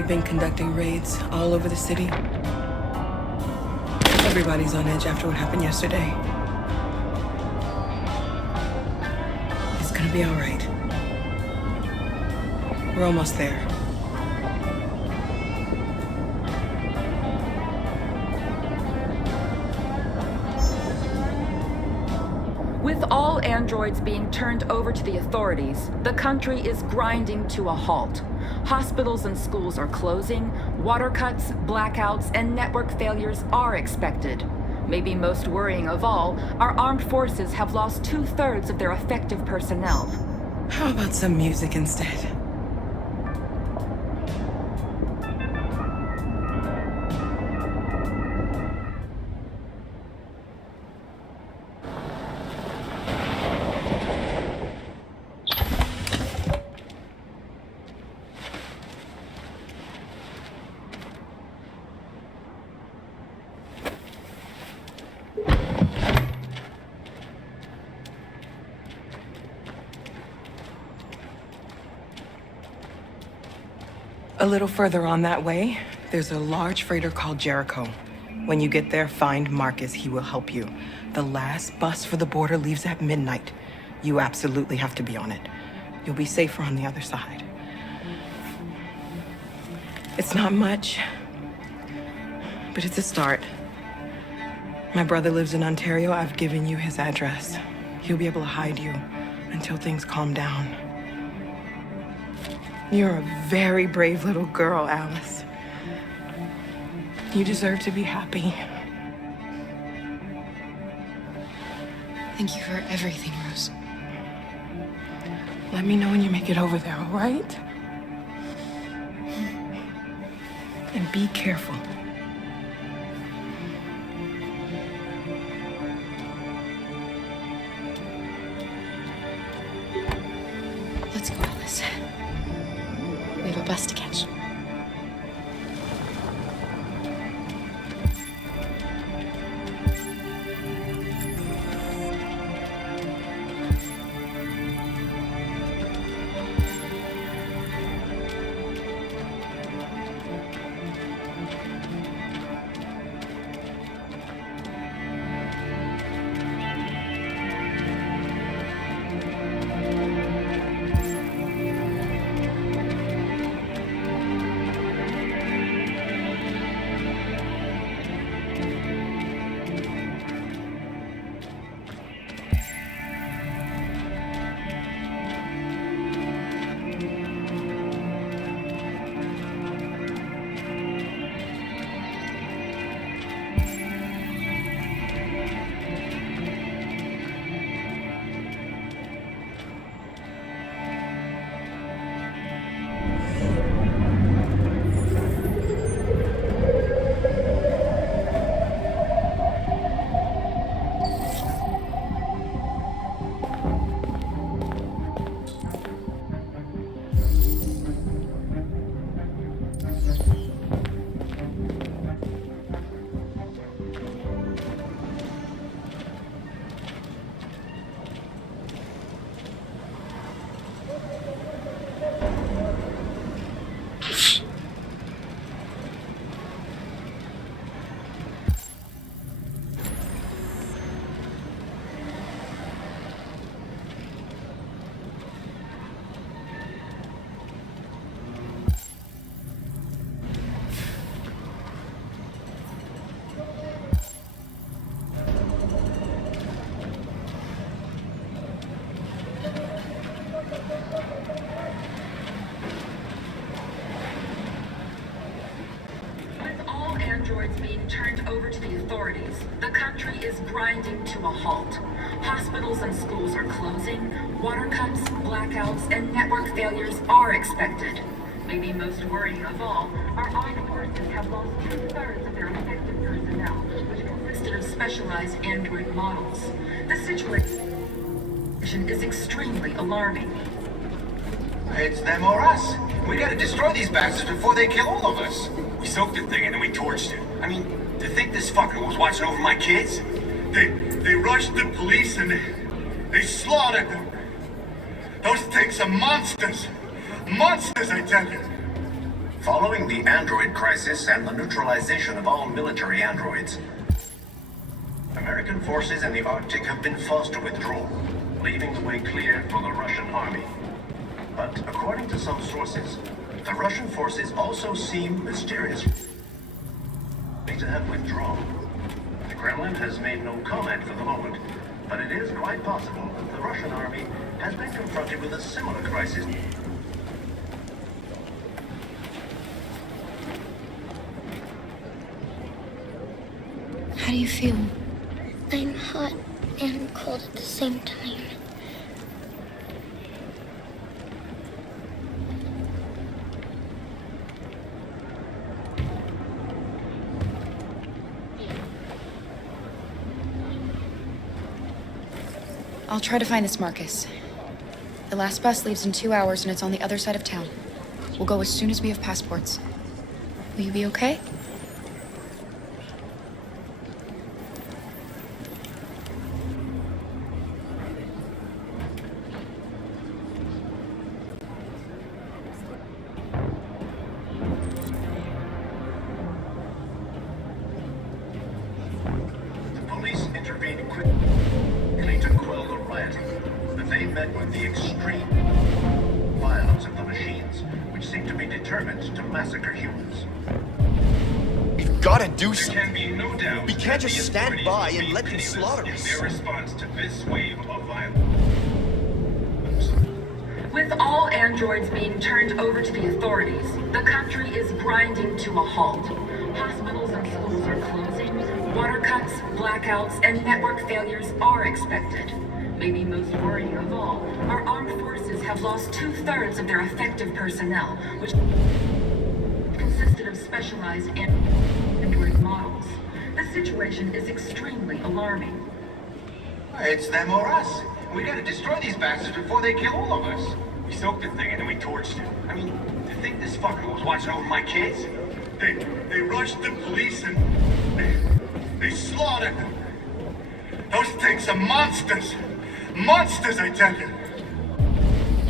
They've been conducting raids all over the city. Everybody's on edge after what happened yesterday. It's gonna be all right. We're almost there. With all androids being turned over to the authorities, the country is grinding to a halt. Hospitals and schools are closing, water cuts, blackouts, and network failures are expected. Maybe most worrying of all, our armed forces have lost 2/3 of their effective personnel. How about some music instead? A little further on that way, there's a large freighter called Jericho. When you get there, find Marcus. He will help you. The last bus for the border leaves at midnight. You absolutely have to be on it. You'll be safer on the other side. It's not much, but it's a start. My brother lives in Ontario. I've given you his address. He'll be able to hide you until things calm down. You're a very brave little girl, Alice. You deserve to be happy. Thank you for everything, Rose. Let me know when you make it over there, all right? And be careful. Let's go, Alice. We have a bus to catch. Androids being turned over to the authorities, the country is grinding to a halt. Hospitals and schools are closing, water cuts, blackouts, and network failures are expected. Maybe most worrying of all, our armed forces have lost 2/3 of their effective personnel, which consisted of specialized android models. The situation is extremely alarming. It's them or us. We gotta destroy these bastards before they kill all of us. We soaked the thing and then we torched it. I mean, to think this fucker was watching over my kids? They rushed the police and they slaughtered them. Those things are monsters. Monsters, I tell you. Following the android crisis and the neutralization of all military androids, American forces in the Arctic have been forced to withdraw, leaving the way clear for the Russian army. But according to some sources, the Russian forces also seem mysteriously to have withdrawn. The Kremlin has made no comment for the moment, but it is quite possible that the Russian army has been confronted with a similar crisis. How do you feel? I'm hot and cold at the same time. I'll try to find this Marcus. The last bus leaves in 2 hours and it's on the other side of town. We'll go as soon as we have passports. Will you be okay? The police intervened quickly to quell the rioting, but they met with the extreme violence of the machines, which seem to be determined to massacre humans. We've gotta do There something. can be no doubt. We can't that just the stand authorities by will and be let them pitiless slaughter in us. their response to this wave of violence. With all androids being turned over to the authorities, the country is grinding to a halt. Hospitals and schools are closing, water cuts, blackouts, and network failures are expected. Maybe most worrying of all, our armed forces have lost 2/3 of their effective personnel, which consisted of specialized android models. The situation is extremely alarming. It's them or us. We gotta destroy these bastards before they kill all of us. We soaked the thing and then we torched it. I mean, to think this fucker was watching over my kids? They rushed the police and they slaughtered them. Those things are monsters. Monsters, I tell you.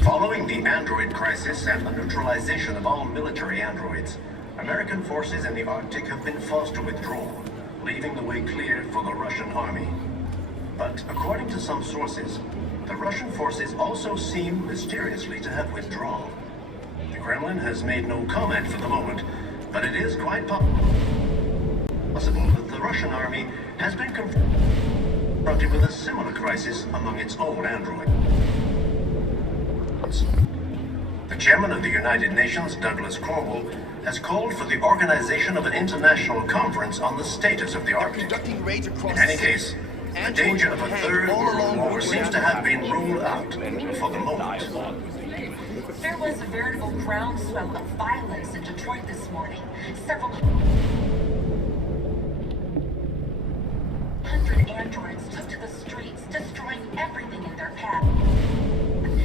Following the android crisis and the neutralization of all military androids, American forces in the Arctic have been forced to withdraw, leaving the way clear for the Russian army. But according to some sources, the Russian forces also seem mysteriously to have withdrawn. The Kremlin has made no comment for the moment, but it is quite possible that the Russian army has been confronted with a similar crisis among its own androids. The chairman of the United Nations, Douglas Cromwell, has called for the organization of an international conference on the status of the Arctic. Conducting raids across In any case, the danger of a third world war seems to have been ruled out for the moment. There was a veritable groundswell of violence in Detroit this morning. Several hundred androids took to the streets, destroying everything in their path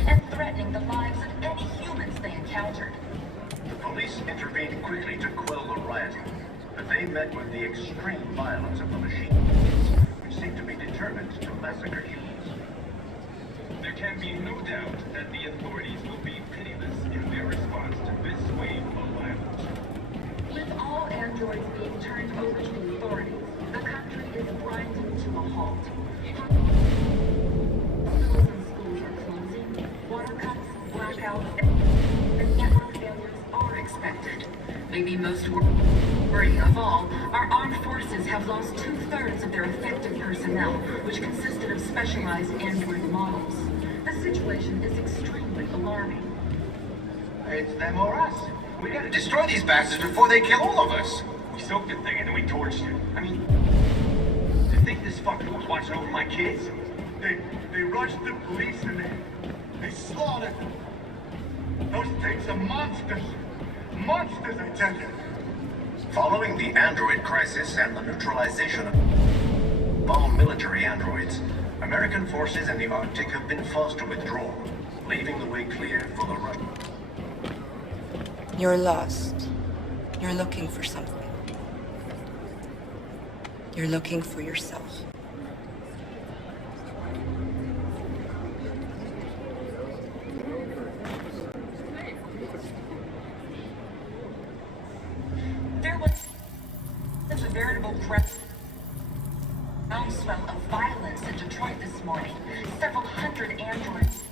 and threatening the lives of any humans they encountered. The police intervened quickly to quell the rioting, but they met with the extreme violence of the machines, which seemed to be determined to massacre humans. There can be no doubt that the authorities will be pitiless in their response to this wave of violence. With all androids being turned over to the authorities, the country is grinding to a halt. Hospitals and schools are closing, water cuts, blackouts, and network failures are expected. Maybe most worrying of all, our armed forces have lost 2/3 of their effective personnel, which consisted of specialized android models. The situation is extremely alarming. It's them or us. We gotta destroy these bastards before they kill all of us. We soaked the thing and then we torched it. I mean, to think this fucker was watching over my kids? They rushed the police and they slaughtered them. Those things are monsters. Monsters, I tell you. Following the android crisis and the neutralization of all military androids, American forces in the Arctic have been forced to withdraw, leaving the way clear for the Russian. You're lost. You're looking for something. You're looking for yourself. groundswell of violence in Detroit this morning. Several hundred androids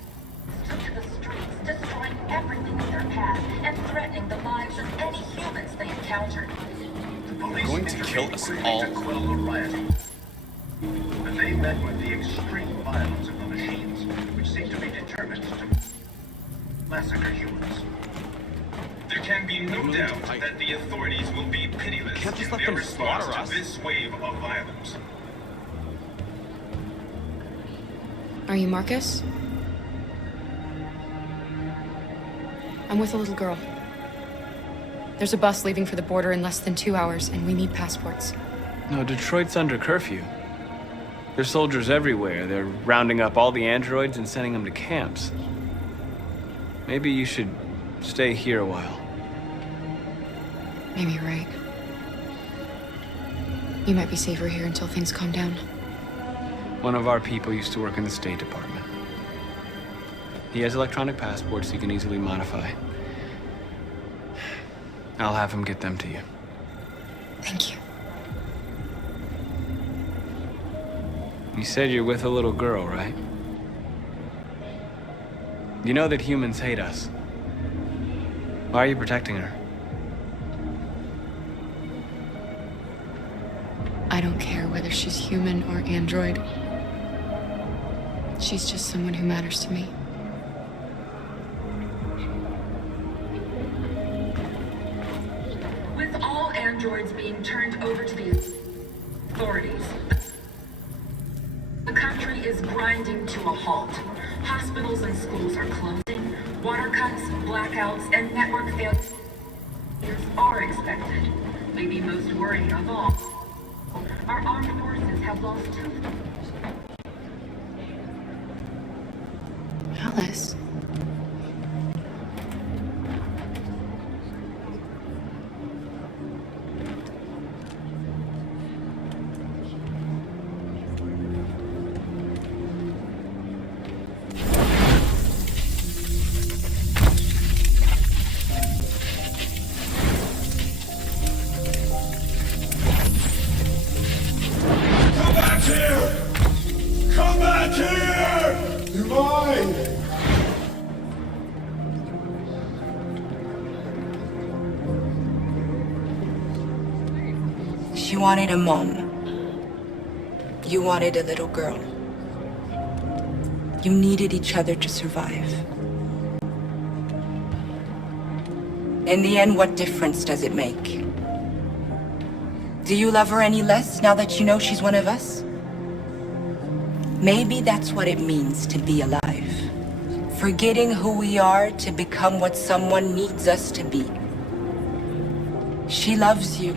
took to the streets, destroying everything in their path and threatening the lives of any humans they encountered. The police Going to kill intervened us quickly all? to quell the rioting. But they met with the extreme violence of the machines, which seem to be determined to massacre humans. There can be no doubt that the authorities will be pitiless Can't just in let their them response slaughter to us. this wave of violence. Are you Marcus? I'm with a little girl. There's a bus leaving for the border in less than 2 hours, and we need passports. No, Detroit's under curfew. There's soldiers everywhere. They're rounding up all the androids and sending them to camps. Maybe you should stay here a while. Maybe you're right. You might be safer here until things calm down. One of our people used to work in the State Department. He has electronic passports he can easily modify. I'll have him get them to you. Thank you. You said you're with a little girl, right? You know that humans hate us. Why are you protecting her? I don't care whether she's human or android. She's just someone who matters to me. With all androids being turned over to the authorities, the country is grinding to a halt. Hospitals and schools are closing. Water cuts, blackouts, and network failures are expected. Maybe most worrying of all, our armed forces have lost two. Alice. Come back here! Come back here! You're mine! She wanted a mom. You wanted a little girl. You needed each other to survive. In the end, what difference does it make? Do you love her any less now that you know she's one of us? Maybe that's what it means to be alive. Forgetting who we are to become what someone needs us to be. She loves you.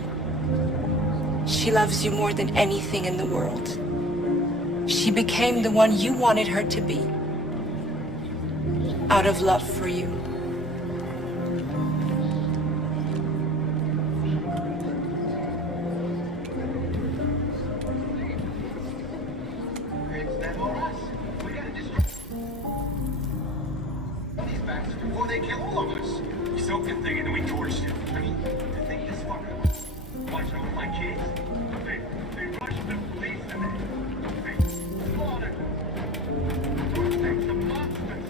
She loves you more than anything in the world. She became the one you wanted her to be. Out of love for you. It's them or us. We gotta destroy these bastards before they kill all of us. You soaked the thing and then we torched it. I mean, to think this fucker watching over my kids? They rushed the police and they slaughtered those things, the monsters.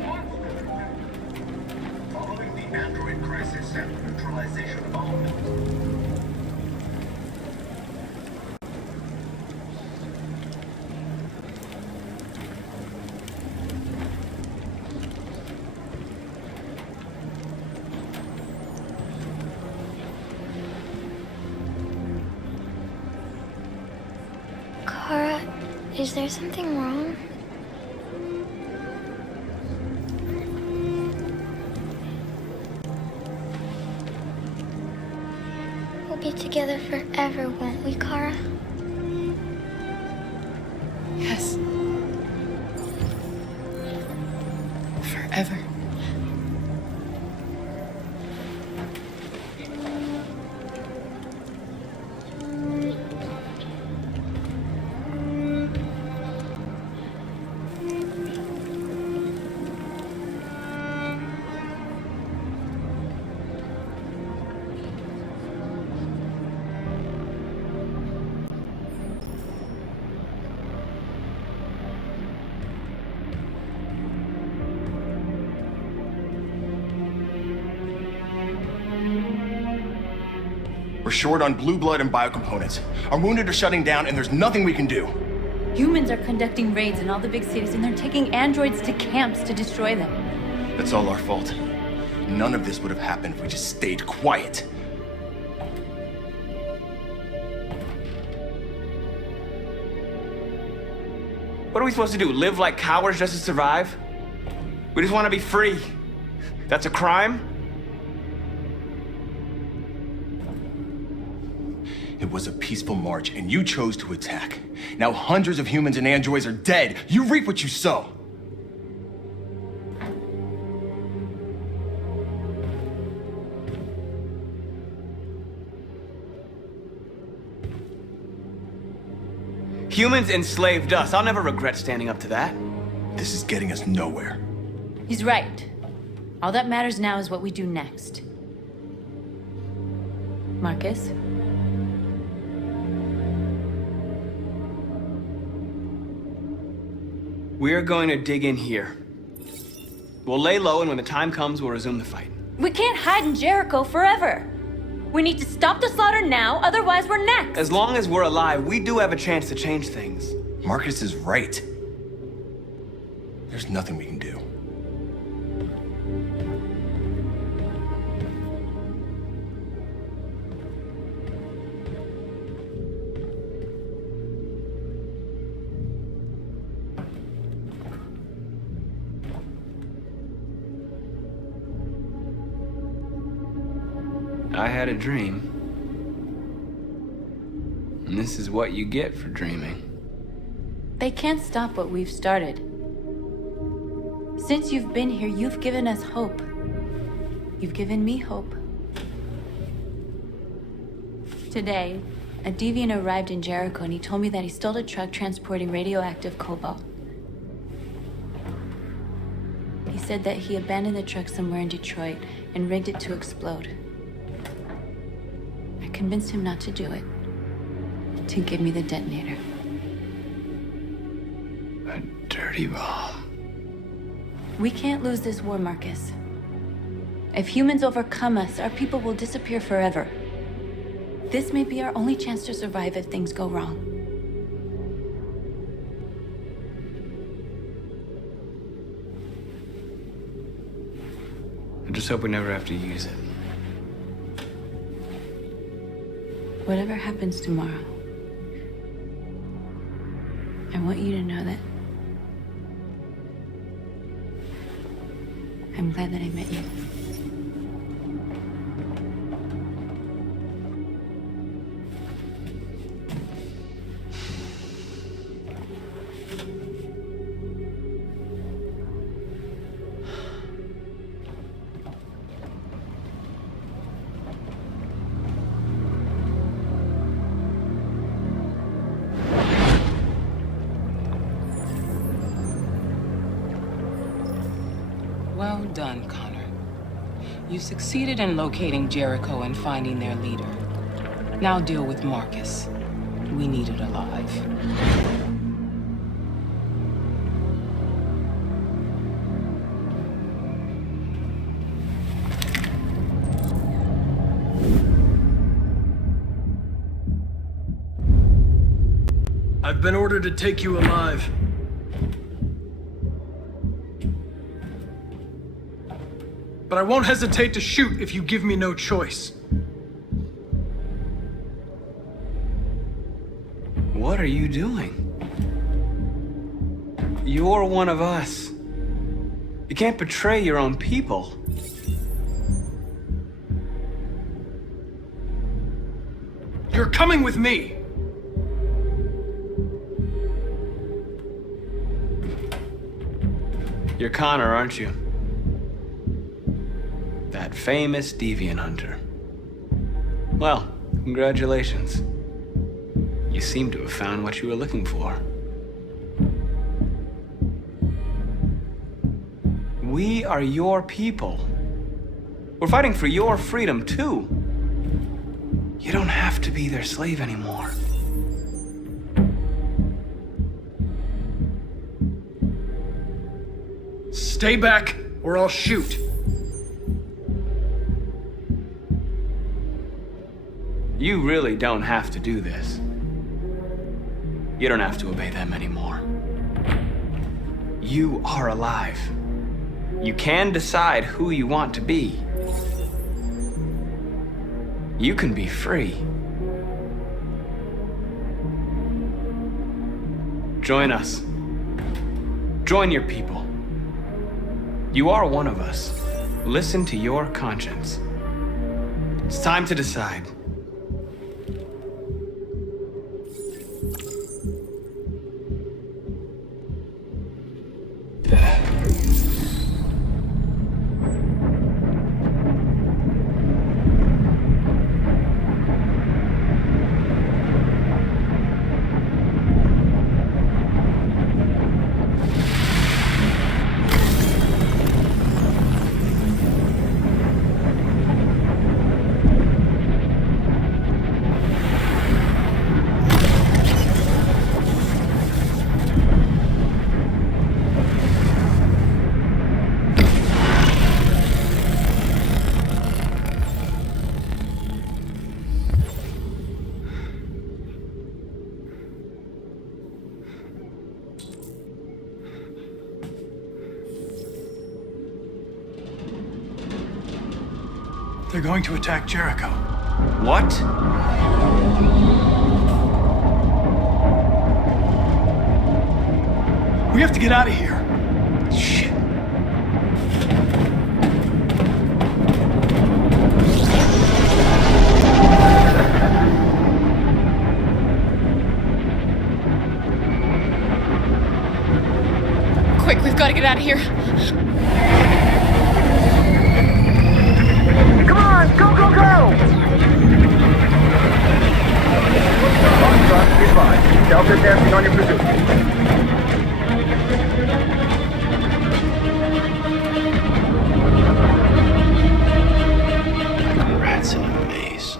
Monsters. Following the android crisis and neutralization of all military. Kara, is there something wrong? We'll be together forever, won't we, Kara? Yes. Forever. We're short on blue blood and biocomponents. Our wounded are shutting down, and there's nothing we can do. Humans are conducting raids in all the big cities, and they're taking androids to camps to destroy them. That's all our fault. None of this would have happened if we just stayed quiet. What are we supposed to do? Live like cowards just to survive? We just want to be free. That's a crime? It was a peaceful march, and you chose to attack. Now hundreds of humans and androids are dead. You reap what you sow. Humans enslaved us. I'll never regret standing up to that. This is getting us nowhere. He's right. All that matters now is what we do next. Marcus? We're going to dig in here. We'll lay low, and when the time comes, we'll resume the fight. We can't hide in Jericho forever. We need to stop the slaughter now, otherwise we're next. As long as we're alive, we do have a chance to change things. Marcus is right. There's nothing we can do. I had a dream. And this is what you get for dreaming. They can't stop what we've started. Since you've been here, you've given us hope. You've given me hope. Today, a deviant arrived in Jericho and he told me that he stole a truck transporting radioactive cobalt. He said that he abandoned the truck somewhere in Detroit and rigged it to explode. I convinced him not to do it, to give me the detonator. A dirty bomb. We can't lose this war, Marcus. If humans overcome us, our people will disappear forever. This may be our only chance to survive if things go wrong. I just hope we never have to use it. Whatever happens tomorrow, I want you to know that I'm glad that I met you. Well done, Connor. You succeeded in locating Jericho and finding their leader. Now deal with Marcus. We need it alive. I've been ordered to take you alive. But I won't hesitate to shoot if you give me no choice. What are you doing? You're one of us. You can't betray your own people. You're coming with me. You're Connor, aren't you? That famous deviant hunter. Well, congratulations. You seem to have found what you were looking for. We are your people. We're fighting for your freedom, too. You don't have to be their slave anymore. Stay back, or I'll shoot. You really don't have to do this. You don't have to obey them anymore. You are alive. You can decide who you want to be. You can be free. Join us. Join your people. You are one of us. Listen to your conscience. It's time to decide. They're going to attack Jericho. What? We have to get out of here. Shit. Quick, we've got to get out of here. Come on, go, go, go! Foxtrot, be advised. Delta advancing on your pursuit. Rats in a maze.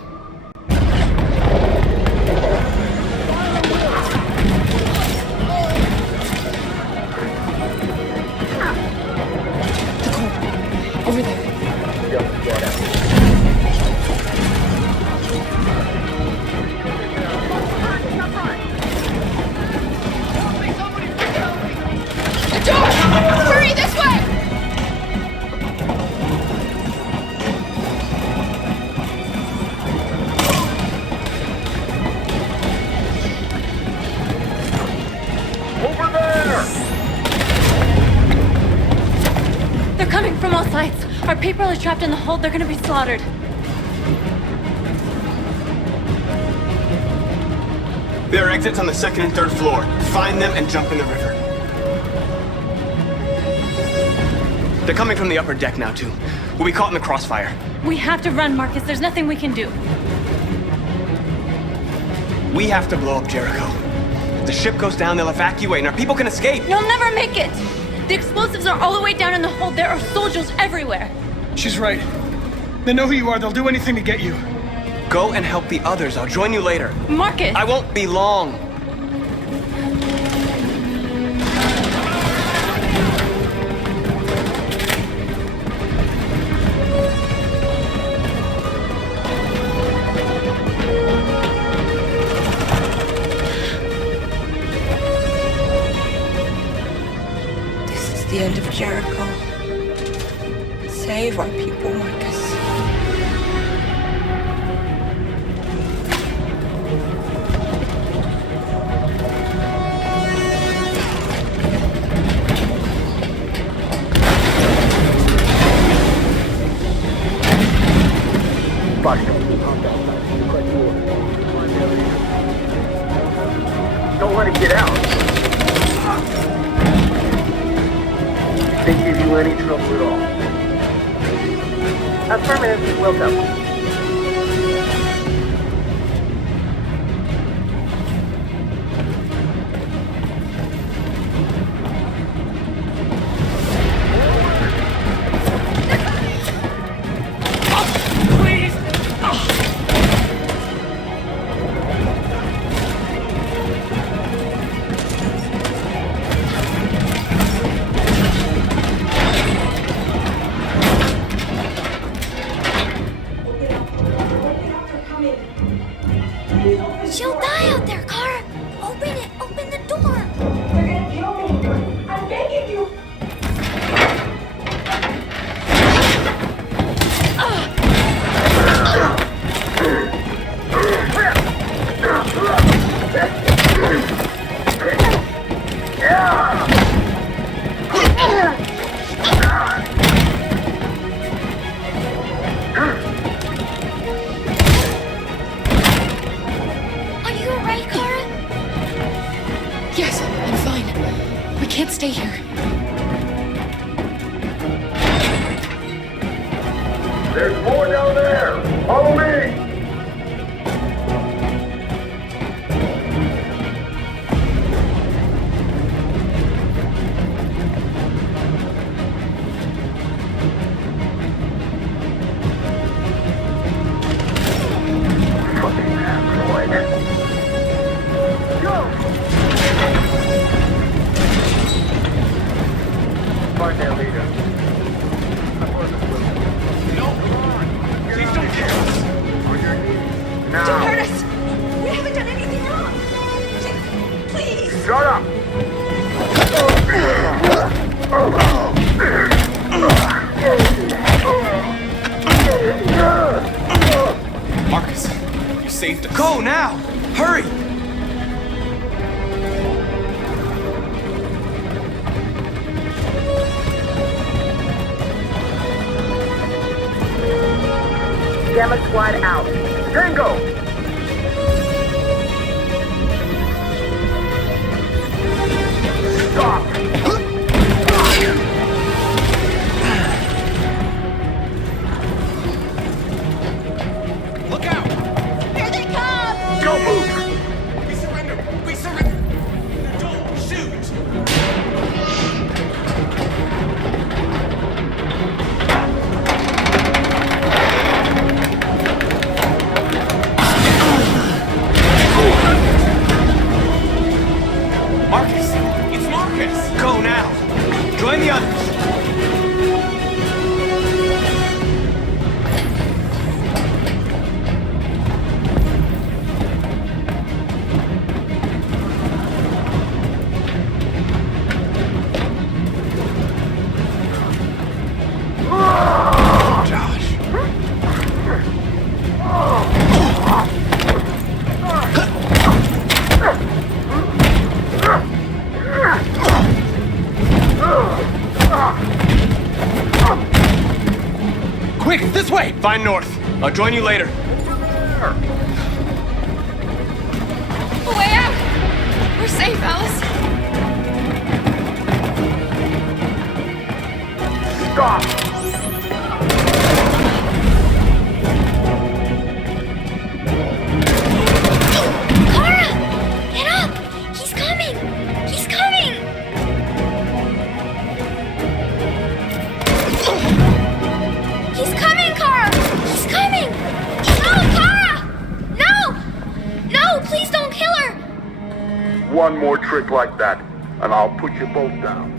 Over there. Delta squad out. The door! Hurry, this way! Over there! They're coming from all sides. Our people are trapped in the hold. They're gonna be slaughtered. There are exits on the second and third floor. Find them and jump in the river. They're coming from the upper deck now, too. We'll be caught in the crossfire. We have to run, Marcus. There's nothing we can do. We have to blow up Jericho. If the ship goes down, they'll evacuate, and our people can escape. You'll never make it! The explosives are all the way down in the hold. There are soldiers everywhere. She's right. They know who you are. They'll do anything to get you. Go and help the others. I'll join you later. Marcus! I won't be long. This is the end of Jericho. Save our people, Marcus. Don't let it get out. They give you any trouble at all. Affirmative, welcome. Are you alright, Kara? Yes, I'm fine. We can't stay here. There's more down there! Follow me! Fucking android. Go! Find their leader. Please don't kill us! On your knees. Now. Don't hurt us! We haven't done anything wrong! Please! Shut up! Marcus, you saved us. Go now! Hurry! Gamma Squad out. Tango! Stop! Look out! Here they come! Don't move! We surrender! We surrender! Don't shoot! Marcus! It's Marcus! Go now! Join the others! Quick, this way! Find North. I'll join you later. A way out! We're safe, Alice. Stop! Kara! Get up! He's coming! He's coming! He's coming, Kara! He's coming! No, Kara! No! No, please don't kill her! One more trick like that, and I'll put you both down.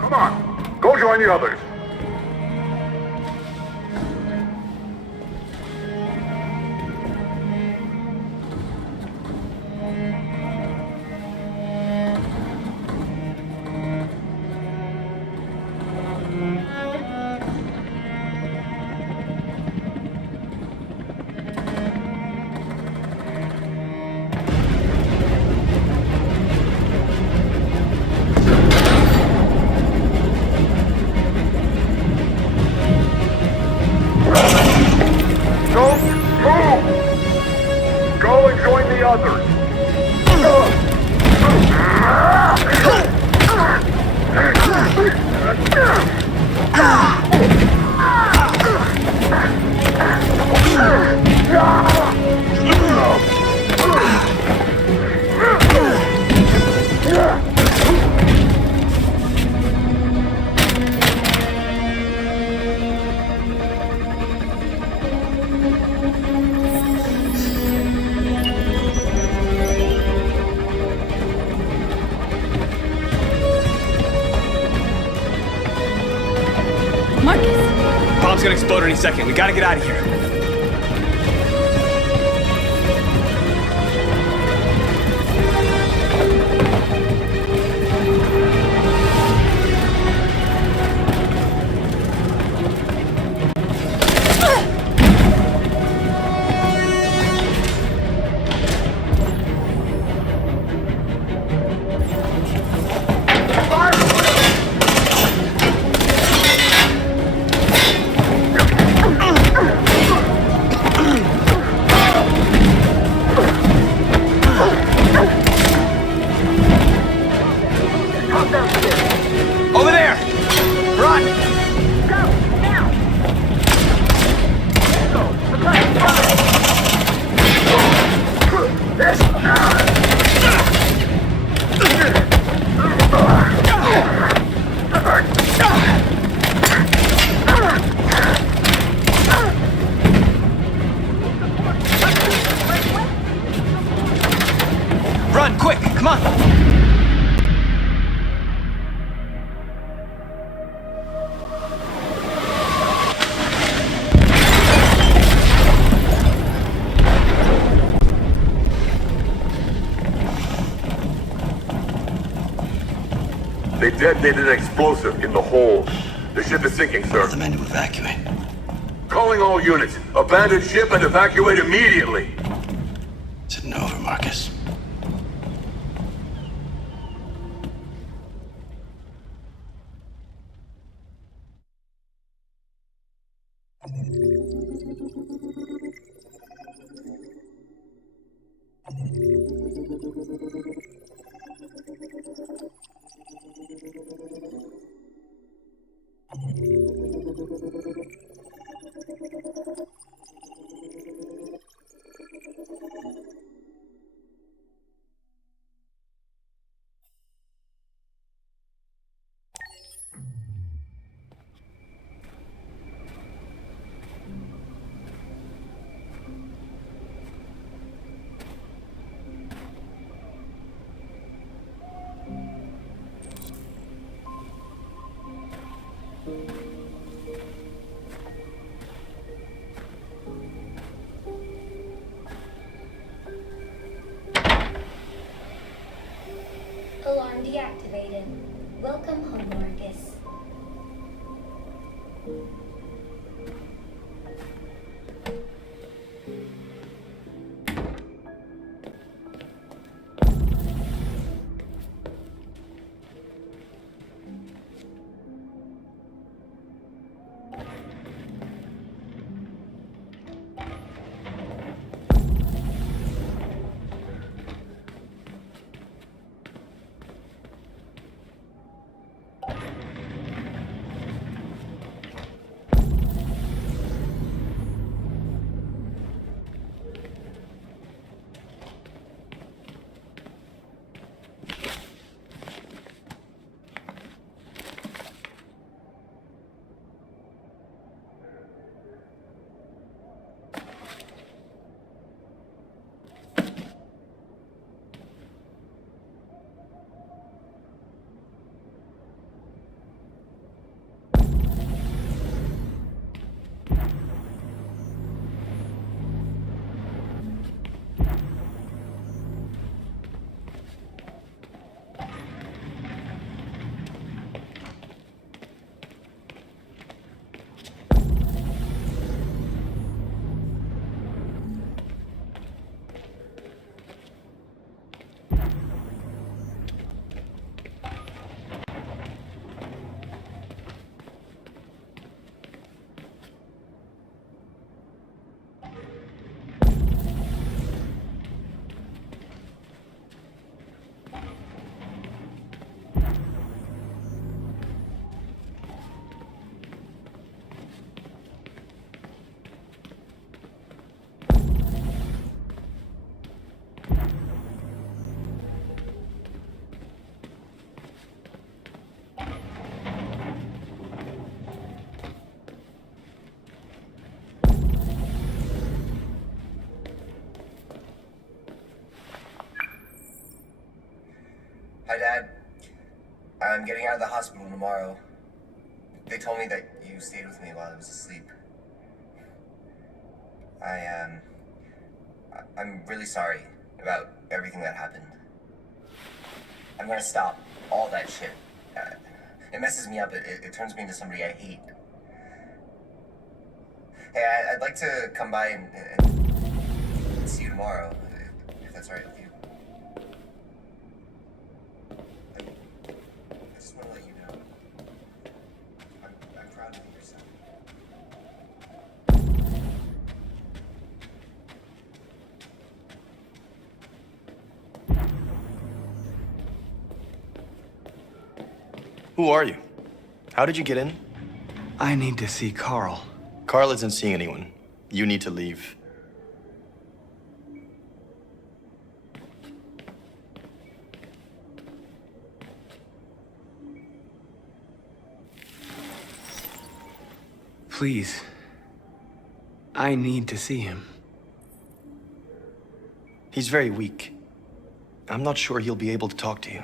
Come on, go join the others. Don't move! Go and join the others. Marcus! Bomb's gonna explode any second. We gotta get out of here. They detonated an explosive in the hold. The ship is sinking, sir. The men to evacuate. Calling all units. Abandon ship and evacuate immediately. Is it over, Marcus? Alarm deactivated. Welcome home, Marcus. Hi, Dad. I'm getting out of the hospital tomorrow. They told me that you stayed with me while I was asleep. I'm really sorry about everything that happened. I'm gonna stop all that shit. It messes me up. It turns me into somebody I hate. Hey, I'd like to come by and see you tomorrow, if that's all right with you. I just want to let you know. I'm proud of you, your son. Who are you? How did you get in? I need to see Carl. Carl isn't seeing anyone. You need to leave. Please. I need to see him. He's very weak. I'm not sure he'll be able to talk to you.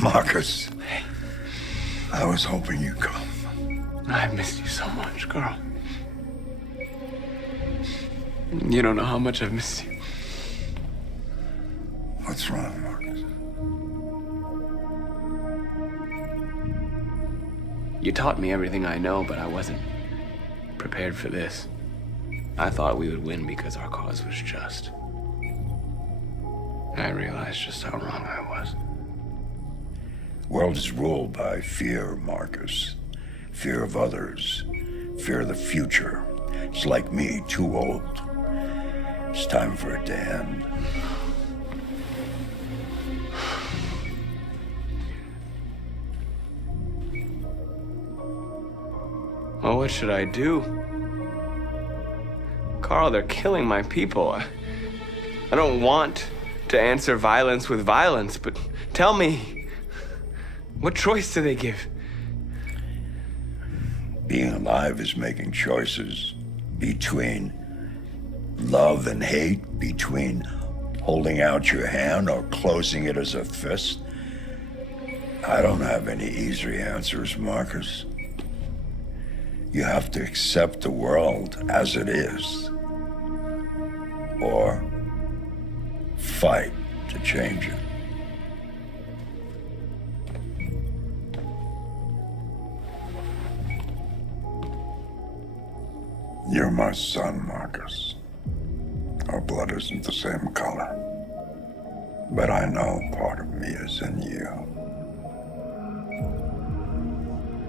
Marcus, I was hoping you'd come. I've missed you so much, Carl. You don't know how much I've missed you. What's wrong, Marcus? You taught me everything I know, but I wasn't prepared for this. I thought we would win because our cause was just. I realized just how wrong I was. World is ruled by fear, Marcus. Fear of others. Fear of the future. It's like me, too old. It's time for it to end. Well, what should I do? Carl, they're killing my people. I don't want to answer violence with violence, but tell me, what choice do they give? Being alive is making choices between love and hate, between holding out your hand or closing it as a fist. I don't have any easy answers, Marcus. You have to accept the world as it is, or fight to change it. You're my son, Marcus. Our blood isn't the same color, but I know part of me is in you.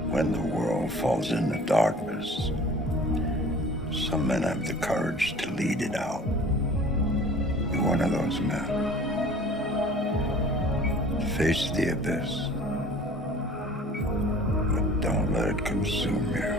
When the world falls into darkness, some men have the courage to lead it out. You're one of those men. Face the abyss, but don't let it consume you.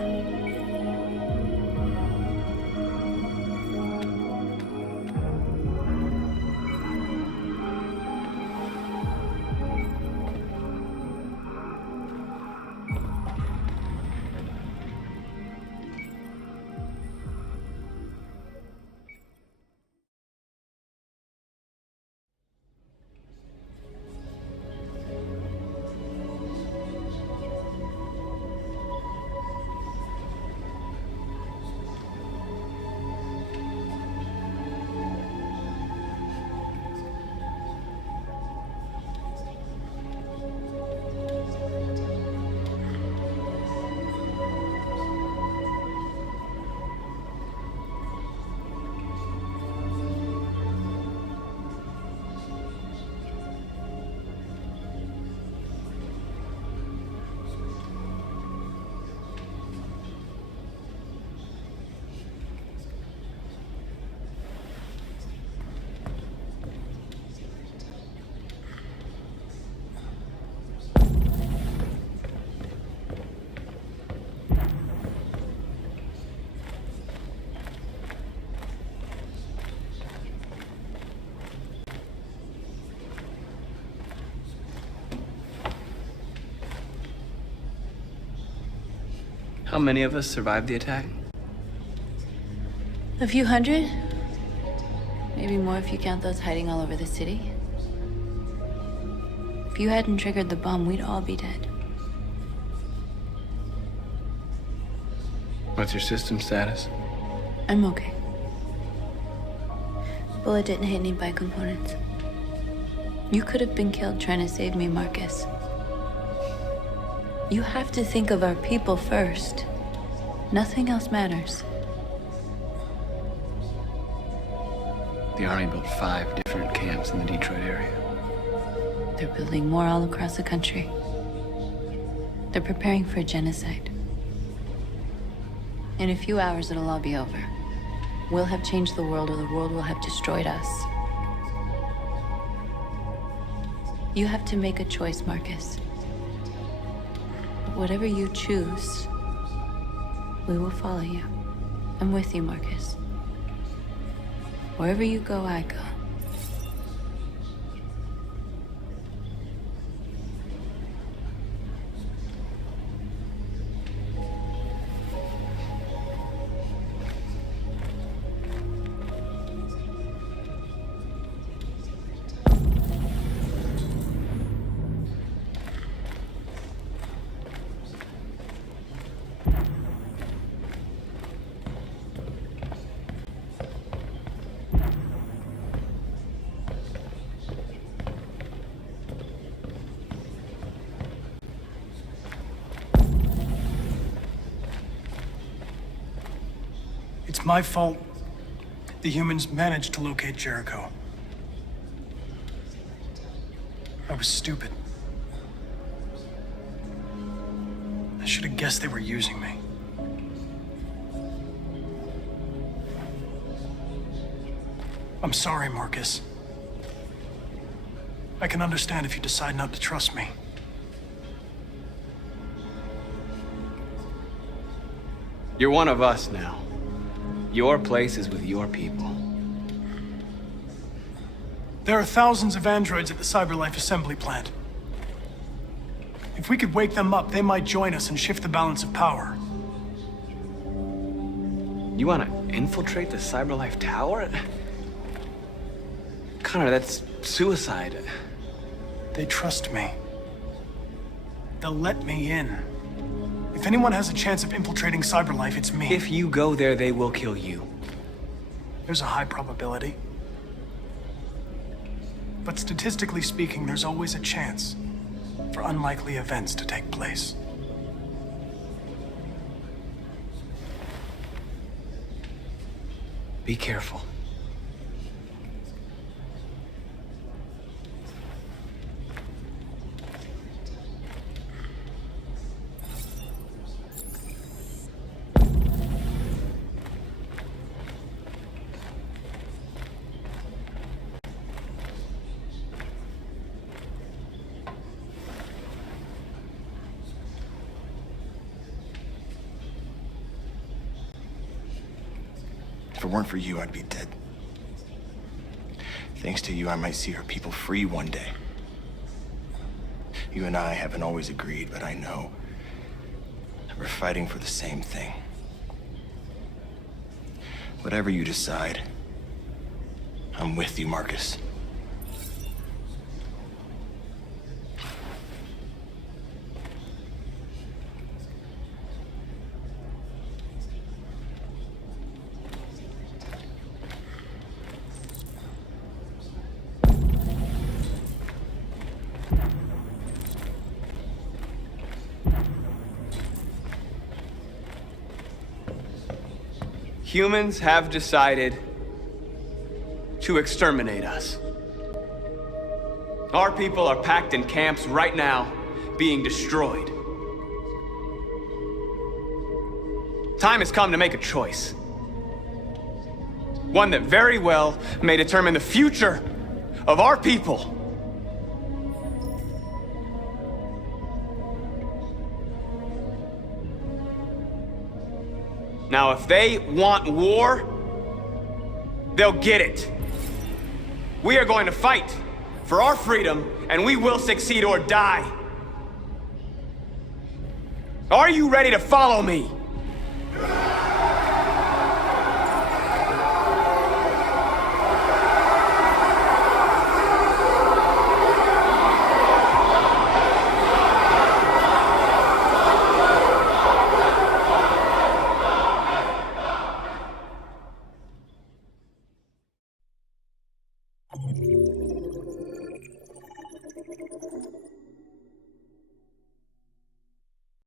How many of us survived the attack? A few hundred? Maybe more if you count those hiding all over the city. If you hadn't triggered the bomb, we'd all be dead. What's your system status? I'm okay. Bullet didn't hit any bicomponents. You could have been killed trying to save me, Marcus. You have to think of our people first. Nothing else matters. The Army built 5 different camps in the Detroit area. They're building more all across the country. They're preparing for a genocide. In a few hours, it'll all be over. We'll have changed the world, or the world will have destroyed us. You have to make a choice, Marcus. But whatever you choose, we will follow you. I'm with you, Marcus. Wherever you go, I go. my fault the humans managed to locate Jericho. I was stupid. I should have guessed they were using me. I'm sorry, Marcus. I can understand if you decide not to trust me. You're one of us now. Your place is with your people. There are thousands of androids at the CyberLife assembly plant. If we could wake them up, they might join us and shift the balance of power. You want to infiltrate the CyberLife tower? Connor, that's suicide. They trust me. They'll let me in. If anyone has a chance of infiltrating CyberLife, it's me. If you go there, they will kill you. There's a high probability. But statistically speaking, there's always a chance for unlikely events to take place. Be careful. If it weren't for you, I'd be dead. Thanks to you, I might see our people free one day. You and I haven't always agreed, but I know that we're fighting for the same thing. Whatever you decide, I'm with you, Marcus. Humans have decided to exterminate us. Our people are packed in camps right now, being destroyed. Time has come to make a choice. One that very well may determine the future of our people. Now, if they want war, they'll get it. We are going to fight for our freedom, and we will succeed or die. Are you ready to follow me?